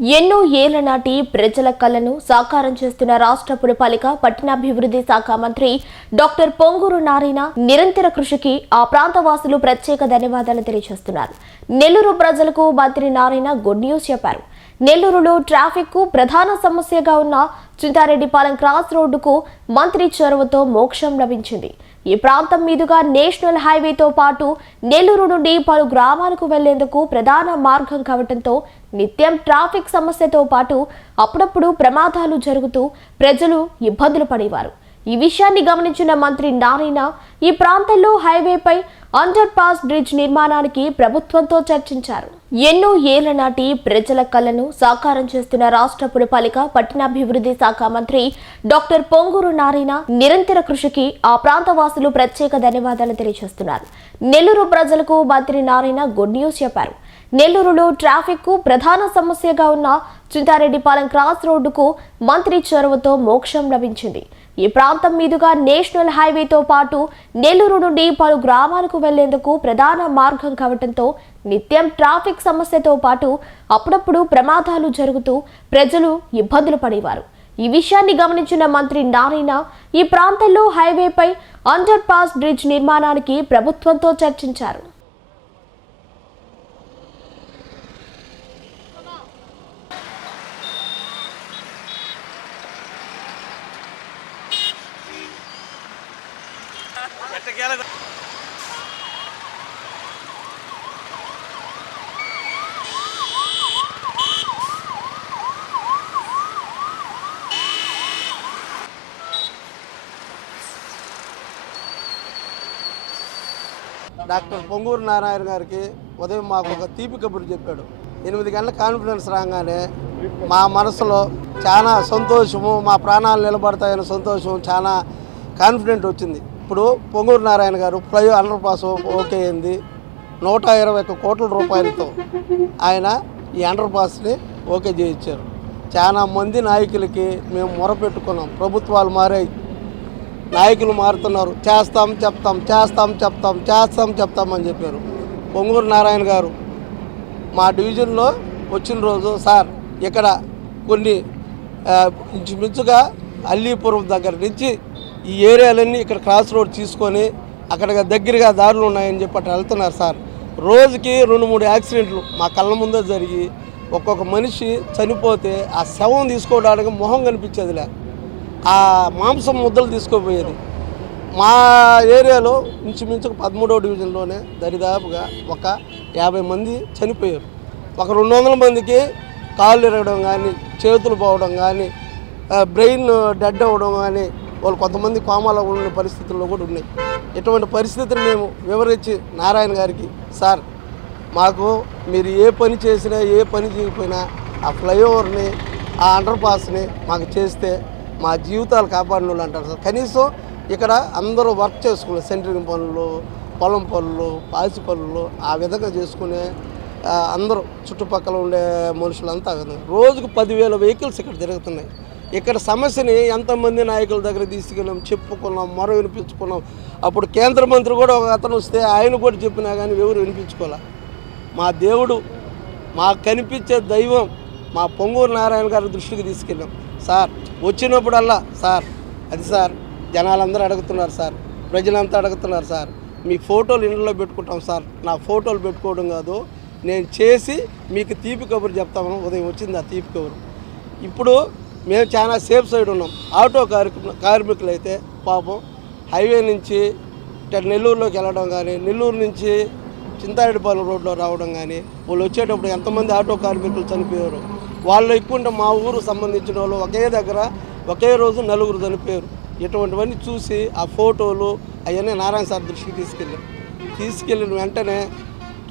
ఎన్నో ఏళ్ళ నాటి ప్రజల కలను సాకారం చేస్తున్న రాష్ట్ర పురపాలిక పట్టణాభివృద్ధి శాఖ మంత్రి డాక్టర్ పొంగూరు నారాయణ నిరంతర కృషికి ఆ ప్రాంత వాసులు ప్రత్యేక ధన్యవాదాలు తెలియజేస్తున్నారు. నెల్లూరు ప్రజలకు మంత్రి నారాయణ గుడ్ న్యూస్ చెప్పారు. నెల్లూరులో ట్రాఫిక్కు ప్రధాన సమస్యగా ఉన్న చింతారెడ్డిపాలెం క్రాస్ రోడ్డుకు మంత్రి చొరవతో మోక్షం లభించింది. ఈ ప్రాంతం మీదుగా నేషనల్ హైవేతో పాటు నెల్లూరు నుండి పలు గ్రామాలకు వెళ్ళేందుకు ప్రధాన మార్గం కావడంతో నిత్యం ట్రాఫిక్ సమస్యతో పాటు అప్పుడప్పుడు ప్రమాదాలు జరుగుతూ ప్రజలు ఇబ్బందులు పడేవారు. ఈ విషయాన్ని గమనించిన మంత్రి నారాయణ ఈ ప్రాంతంలో హైవేపై అండర్ పాస్ బ్రిడ్జ్ నిర్మాణానికి ప్రభుత్వంతో చర్చించారు. ఎన్నో ఏళ్ళ నాటి ప్రజల కలను సాకారం చేస్తున్న రాష్ట్ర పురపాలిక పట్టణాభివృద్ధి శాఖ మంత్రి డాక్టర్ పొంగూరు నారాయణ నిరంతర కృషికి ఆ ప్రాంత వాసులు ప్రత్యేక ధన్యవాదాలు తెలియజేస్తున్నారు. నెల్లూరు ప్రజలకు మంత్రి నారాయణ గుడ్ న్యూస్ చెప్పారు. నెల్లూరులో ట్రాఫిక్కు ప్రధాన సమస్యగా ఉన్న చింతారెడ్డిపాలెం క్రాస్ రోడ్డుకు మంత్రి చొరవతో మోక్షం లభించింది. ఈ ప్రాంతం మీదుగా నేషనల్ హైవేతో పాటు నెల్లూరు నుండి పలు గ్రామాలకు వెళ్ళేందుకు ప్రధాన మార్గం కావడంతో నిత్యం ట్రాఫిక్ సమస్యతో పాటు అప్పుడప్పుడు ప్రమాదాలు జరుగుతూ ప్రజలు ఇబ్బందులు పడేవారు. ఈ విషయాన్ని గమనించిన మంత్రి నారాయణ ఈ ప్రాంతంలో హైవేపై అండర్ పాస్ బ్రిడ్జ్ నిర్మాణానికి ప్రభుత్వంతో చర్చించారు. డాక్టర్ పొంగూరు నారాయణ గారికి ఉదయం మాకు ఒక తీపి కబురు చెప్పాడు. ఎనిమిది గంటల కాన్ఫిడెన్స్ రాగానే మా మనసులో చాలా సంతోషము మా ప్రాణాలు నిలబడతాయనే సంతోషం చాలా కాన్ఫిడెంట్ వచ్చింది. ఇప్పుడు పొంగూరు నారాయణ గారు ఫ్లై అండర్ పాస్ ఓకే అయింది. నూట ఇరవై ఒక్క కోట్ల రూపాయలతో ఆయన ఈ అండర్ పాస్ని ఓకే చేయించారు. చాలా మంది నాయకులకి మేము మొరపెట్టుకున్నాం ప్రభుత్వాలు మారాయి. నాయకులు మారుతున్నారు. చేస్తాం చెప్తాం చేస్తాం చెప్తాం చేస్తాం చెప్తామని చెప్పారు. పొంగూరు నారాయణ గారు మా డివిజన్లో వచ్చిన రోజు సార్ ఇక్కడ కొన్ని ఇంచుమించుగా అల్లీపురం దగ్గర నుంచి ఈ ఏరియాలన్నీ ఇక్కడ క్రాస్ రోడ్ తీసుకొని అక్కడ దగ్గరగా దారులు ఉన్నాయని చెప్పి అట్లా వెళ్తున్నారు సార్. రోజుకి రెండు మూడు యాక్సిడెంట్లు మా కళ్ళ ముందే జరిగి ఒక్కొక్క మనిషి చనిపోతే ఆ శవం తీసుకోవడానికి మొహం కనిపించేదిలే. ఆ మాంసం ముద్దలు తీసుకోపోయేది మా ఏరియాలో ఇంచుమించు పదమూడవ డివిజన్లోనే దరిదాపుగా ఒక యాభై మంది చనిపోయారు. ఒక రెండు వందల మందికి కాళ్ళు ఇరగడం కానీ చేతులు పోవడం కానీ బ్రెయిన్ డెడ్ అవ్వడం కానీ వాళ్ళు కొంతమంది కోమాలో ఉన్న పరిస్థితుల్లో కూడా ఉన్నాయి. ఇటువంటి పరిస్థితిని మేము వివరించి నారాయణ గారికి సార్ మాకు మీరు ఏ పని చేసినా ఏ పని చేయకపోయినా ఆ ఫ్లైఓవర్ని ఆ అండర్ పాస్ని మాకు చేస్తే మా జీవితాలు కాపాడిన వాళ్ళు అంటారు సార్. కనీసం ఇక్కడ అందరూ వర్క్ చేసుకునే సెంటరింగ్ పనులు పొలం పనులు పాసి పనులు ఆ విధంగా చేసుకునే అందరూ చుట్టుపక్కల ఉండే మనుషులంతా ఆ విధంగా. రోజుకు పదివేల వెహికల్స్ ఇక్కడ తిరుగుతున్నాయి ఇక్కడ సమస్యని ఎంతమంది నాయకుల దగ్గర తీసుకెళ్ళాం చెప్పుకున్నాం మరో వినిపించుకున్నాం. అప్పుడు కేంద్ర మంత్రి కూడా ఒక అతను వస్తే ఆయన కూడా చెప్పినా కానీ ఎవరు వినిపించుకోలే. మా దేవుడు మాకు కనిపించే దైవం మా పొంగూరు నారాయణ గారి దృష్టికి తీసుకెళ్ళాం. సార్ వచ్చినప్పుడల్లా సార్ అది సార్ జనాలందరూ అడుగుతున్నారు సార్ ప్రజలంతా అడుగుతున్నారు సార్ మీ ఫోటోలు ఇంట్లో పెట్టుకుంటాం సార్ నా ఫోటోలు పెట్టుకోవడం కాదు నేను చేసి మీకు తీపి కబురు చెప్తామని ఉదయం వచ్చింది ఆ తీపి కబురు. ఇప్పుడు మేము చాలా సేఫ్ సైడ్ ఉన్నాం. ఆటో కార్మికులు అయితే పాపం హైవే నుంచి నెల్లూరులోకి వెళ్ళడం కానీ నెల్లూరు నుంచి చింతారెడ్డిపాలెం రోడ్లో రావడం కానీ వాళ్ళు వచ్చేటప్పుడు ఎంతమంది ఆటో కార్మికులు చనిపోయారు? వాళ్ళు ఎక్కువంటే మా ఊరు సంబంధించిన వాళ్ళు ఒకే దగ్గర ఒకే రోజు నలుగురు చనిపోయారు. ఇటువంటివన్నీ చూసి ఆ ఫోటోలు అవన్నీ నారాయణ సార్ దృష్టికి తీసుకెళ్ళాం తీసుకెళ్ళిన వెంటనే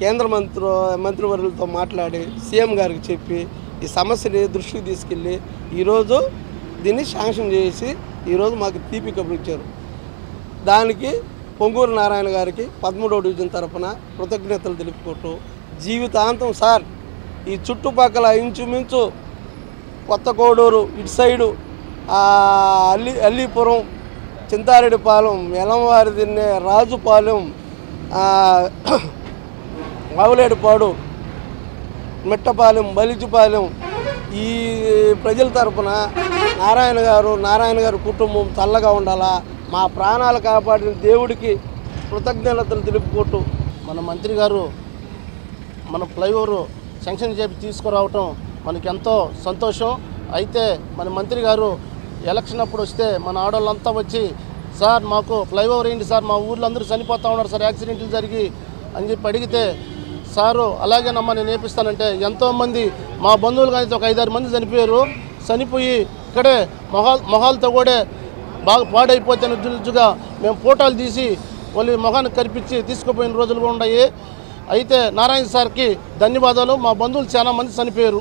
కేంద్ర మంత్రి మంత్రివర్యులతో మాట్లాడి సీఎం గారికి చెప్పి ఈ సమస్యని దృష్టికి తీసుకెళ్ళి ఈరోజు దీన్ని శాంక్షన్ చేసి ఈరోజు మాకు తీపి కబురు ఇచ్చారు. దానికి పొంగూరు నారాయణ గారికి పదమూడవ డివిజన్ తరఫున కృతజ్ఞతలు తెలుపుకుంటూ జీవితాంతం సార్ ఈ చుట్టుపక్కల ఇంచుమించు కొత్త కోడూరు ఇటు సైడు అల్లి అల్లీపురం చింతారెడ్డిపాలెం ఎలంవారి తిన్నే రాజుపాలెం ఆ, మావులేడుపాడు మిట్టపాలెం బలిజిపాలెం ఈ ప్రజల తరపున నారాయణ గారు నారాయణ గారు కుటుంబం చల్లగా ఉండాలా? మా ప్రాణాలు కాపాడిన దేవుడికి కృతజ్ఞతలు తెలుపుకుంటూ మన మంత్రి గారు మన ఫ్లైఓవర్ శాంక్షన్ చేపి తీసుకురావటం మనకి ఎంతో సంతోషం. అయితే మన మంత్రి గారు ఎలక్షన్ అప్పుడు వస్తే మన ఆడవాళ్ళంతా వచ్చి సార్ మాకు ఫ్లైఓవర్ ఏంటి సార్? మా ఊర్లో అందరూ చనిపోతూ ఉన్నారు సార్ యాక్సిడెంట్లు జరిగి అని చెప్పి అడిగితే సారు అలాగేనమ్మా నేను నేర్పిస్తానంటే ఎంతోమంది మా బంధువులు కానీ ఒక ఐదారు మంది చనిపోయారు. చనిపోయి ఇక్కడే మొహాల్ మొహాలతో కూడా బాగా పాడైపోతే నుజ్జుగా మేము ఫోటోలు తీసి వాళ్ళు మొహాన్ని కనిపించి తీసుకుపోయిన రోజులు కూడా ఉన్నాయి. అయితే నారాయణ సార్కి ధన్యవాదాలు. మా బంధువులు చాలా మంది చనిపోయారు.